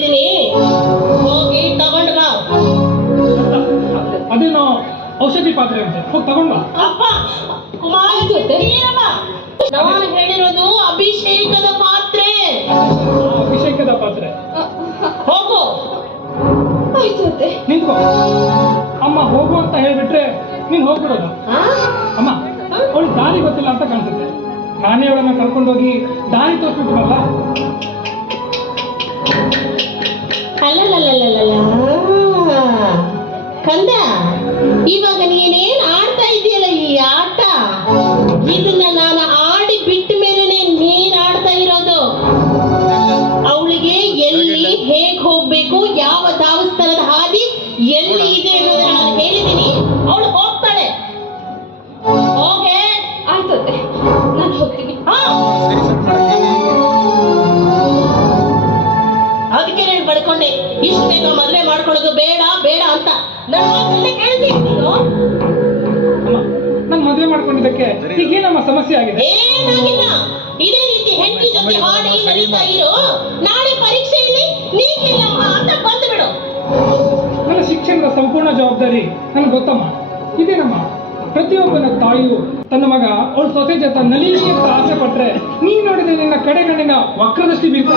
ಹೇಳಿದ್ದೀನಿ, ಹೋಗಿ ತಗೊಂಡು ಬಾ. ಅದೇನೋ ಔಷಧಿ ಪಾತ್ರೆ ಅಂತೆ, ಹೋಗಿ ತಗೊಂಡ್ ಬಾ. ಅಪ್ಪ ನಾನು ಹೇಳಿರೋದು ಅಭಿಷೇಕದ ಪಾತ್ರೆ. ಅಭಿಷೇಕದ ಪಾತ್ರೆ. ಹೋಗು. ನಿಂತ್ಕೋ. ಅಮ್ಮ ಹೋಗು ಅಂತ ಹೇಳ್ಬಿಟ್ರೆ ನೀನ್ ಹೋಗ್ಬಿಡೋದು. ಅಮ್ಮ ಅವಳು ದಾರಿ ಗೊತ್ತಿಲ್ಲ ಅಂತ ಕಾಣಿಸುತ್ತೆ, ನಾನೇ ಅವಳನ್ನ ಕರ್ಕೊಂಡೋಗಿ ದಾರಿ ತೋರಿಸ್ಬಿಟ್ರಲ್ಲ. ಅಲ್ಲಲ್ಲಲ್ಲಲ್ಲ ಕಂದ, ಇವಾಗ ನೀನೇನ್ ಆಡ್ತಾ ಇದೆಯಲ್ಲ ಈ ಆಟ, ಇದನ್ನ ನಾನು ಆಡಿ ಬಿಟ್ಟ ಮೇಲೆ ನೀನ್ ಆಡ್ತಾ ಇರೋದು. ಅವಳಿಗೆ ಎಲ್ಲಿ ಹೇಗ್ ಹೋಗ್ಬೇಕು, ಯಾವ ಧಾವಸ್ಥಾನದ ಹಾದಿ ಎಲ್ಲಿ ಇದೆ ಅನ್ನೋದನ್ನ ನಾನು ಹೇಳಿದ್ದೀನಿ. ಅವಳು ಹೋಗ್ತಾಳೆ. ಹೋಗೆ. ಆಯ್ತು ಅತ್ತೆ, ನಾನು ಹೋಗ್ತೀನಿ. ಅದಕ್ಕೆ ನಾನು ಪಡ್ಕೊಂಡೆ, ಇಷ್ಟು ಬೇಗ ಮದುವೆ ಮಾಡ್ಕೊಳ್ಳೋದು ಬೇಡ ಬೇಡ ಅಂತ. ನಾನು ಕೇಳ್ತೀನಿ ನೀನು. ನನ್ ಮದುವೆ ಮಾಡ್ಕೊಂಡಿದ್ದಕ್ಕೆ ಈಗೇನಮ್ಮ ಸಮಸ್ಯೆ ಆಗಿದೆ? ಏನಾಗಿಲ್ಲ, ಇದೇ ರೀತಿ ಹೆಂಡತಿ ಜೊತೆ ಹಾಡಿ ನಡೀತಾ ಇರು. ನಾಳೆ ಪರೀಕ್ಷೆಯಲ್ಲಿ ನೀಗಿಲ್ಲಮ್ಮ ಅಂತ ಬಂದು ಬಿಡು. ನನ್ನ ಶಿಕ್ಷಣದ ಸಂಪೂರ್ಣ ಜವಾಬ್ದಾರಿ ನನಗೆ ಗೊತ್ತಮ್ಮ. ಇದೇನಮ್ಮ, ಪ್ರತಿಯೊಬ್ಬನ ತಾಯಿಯು ತನ್ನ ಮಗ ಅವಳ ಸೊಸೆ ಜೊತೆ ನಲೀಲಿ ಅಂತ ಆಸೆ ಪಟ್ರೆ, ನೀನ್ ನೋಡಿದ್ರೆ ನಿನ್ನ ಕಡೆಗಣ್ಣಿನ ವಕ್ರದೃಷ್ಟಿ ಬೀಳ್ತಾ